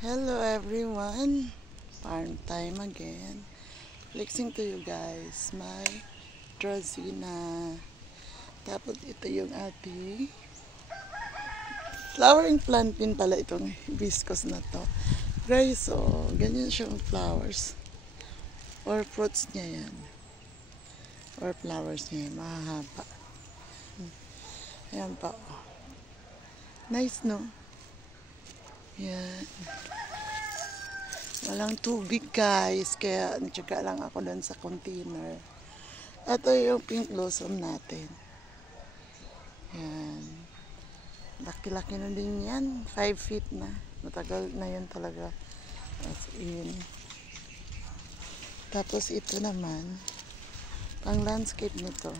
Hello everyone, farm time again. Flexing to you guys, my Dracena. Tapos ito yung ating flowering plant din pala itong hibiscus na to. Guys, so ganyan siyang flowers or fruits niya yan. Or flowers niya yan, mahahaba. Ayan pa. Nice, no? Yan. Walang tubig guys, kaya nagtsaga lang ako doon sa container. Ito yung pink blossom natin. Yan. Laki-laki na din yan. 5 feet na. Matagal na yun talaga. As in. Tapos ito naman, pang landscape nito.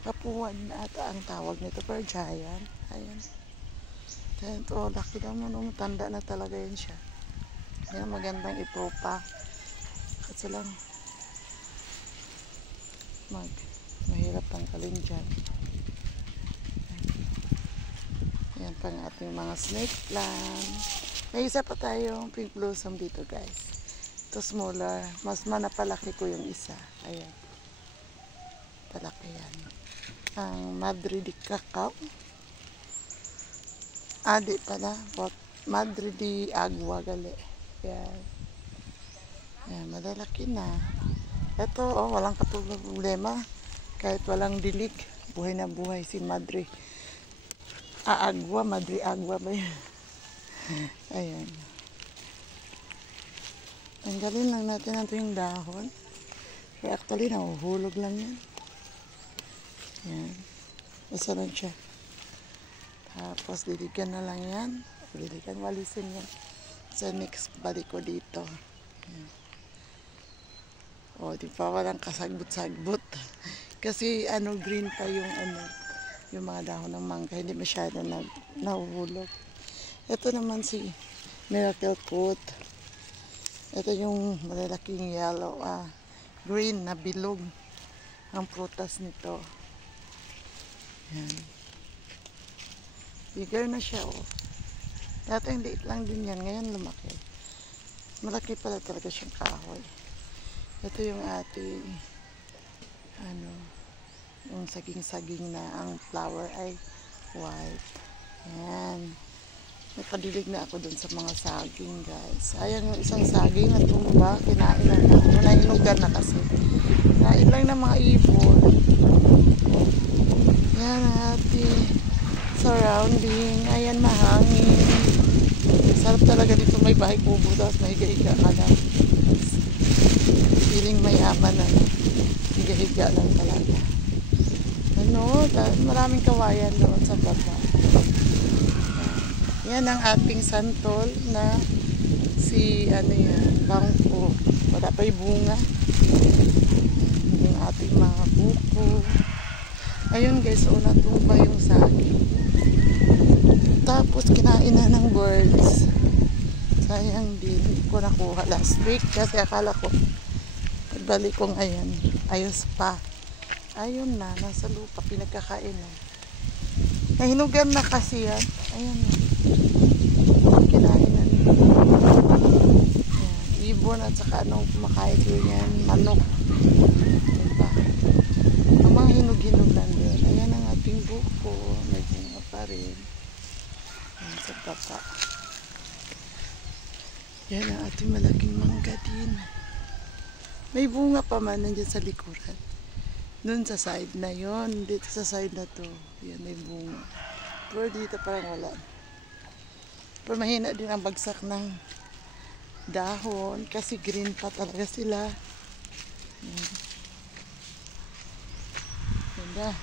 Kapuan na ata ang tawag nito, pero giant. Ayan. Ito, laki naman. Matanda na talaga yun siya. Yan, magandang ipropa. Kasi lang, mahirap tanggalin dyan. Yan pang ating mga snake plant. May isa pa tayong pink blossom dito guys. Ito smaller. Mas manapalaki ko yung isa. Ayan. Palaki yan. Ang Madre de Cacao. Adi pala. Madre de Agua gali. Yan. Yan, malalaki na. Ito, oh, walang problema. Kahit walang dilig, buhay na buhay si Madre. Agua, Madre Agua ba yan? Ayan. Tanggalin lang natin ito yung dahon. Kaya actually, nahuhulog lang yan. Yan. Isa lang siya. Tapos, diligan na lang yan. Diligan, walisin yan. Sa next balik ko dito. O, di pa walang kasagbot-sagbot. Kasi green pa yung yung mga dahon ng mangga, hindi masyado nahuhulog. Ito naman si Miracle Fruit. Ito yung malalaking yellow, green na bilog ang prutas nito. Yan. Bigger na siya, oh. Dati ang liit lang din yan. Ngayon lumaki. Malaki pala talaga siyang kahoy. Ito yung ating yung saging-saging na ang flower ay white. Yan. Napadilig na ako dun sa mga saging guys. Sayang yung isang saging na tumba. Kinain na ako. Nahinugan na kasi. Kinain lang ng mga ibon. Yan ang ating surrounding. Ayan, mahangin. Sarap talaga dito, may bahay kubo, tapos may higa-higa ka lang. Feeling mayaman na higa-higa lang talaga. Maraming kawayan doon sa baba. Yan ang ating santol na si bangko. Wala pa yung bunga. Yung ating mga buko. Ayun guys, natumba yung saging. Tapos kinain na ng birds. Sayang din, hindi ko nakuha last week kasi akala ko pagbalik kong ayos pa. Ayun na, nasa lupa, pinagkakain na. Nahinugan na kasi yan. Ayun na. Kinain na nila. Ibon at saka kumakain din yan, manok. Diba? Ang mga hinog-hinog lang din. Ayan ang ating buko. May bunga pa rin. Ayan sa baba. Yan ang ating malaking mangga din. May bunga pa man nandiyan sa likuran. Doon sa side na yon, dito sa side na to. Yan, may bunga. Pero dito parang wala. Pero mahina din ang bagsak ng dahon kasi green pa talaga sila. Yan. Ganda.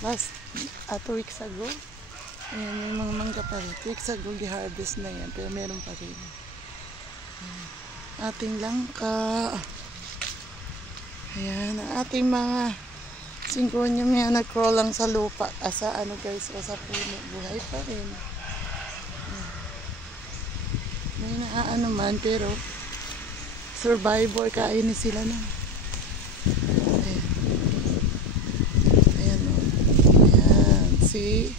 Last 2 weeks ago, ayan, may mga mangga pa rin. 2 weeks ago, gi-harvest na yan. Pero meron pa rin. Ating langka. Ayan, ang ating mga singkonyum yan, nag-crawl lang sa lupa. Sa guys, o sa puno. Buhay pa rin. May man, pero survivor, kainin sila na. Ayan. Ayan, o. Ayan, si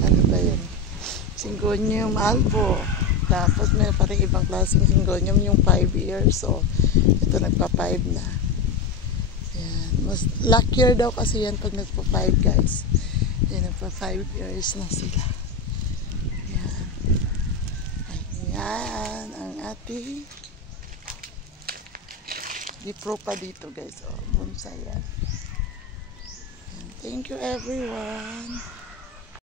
ano ba yan? Syngonium albo. Tapos may parang ibang klaseng syngonium yung 5 years. So, ito nagpa-5 na. Yan. Mas luckier daw kasi yan pag nagpa-5 guys. Yan, nagpa-5 years na sila. Yan. Ayan ang ating di-pro pa dito guys. Oh, bonsai yan. Thank you everyone.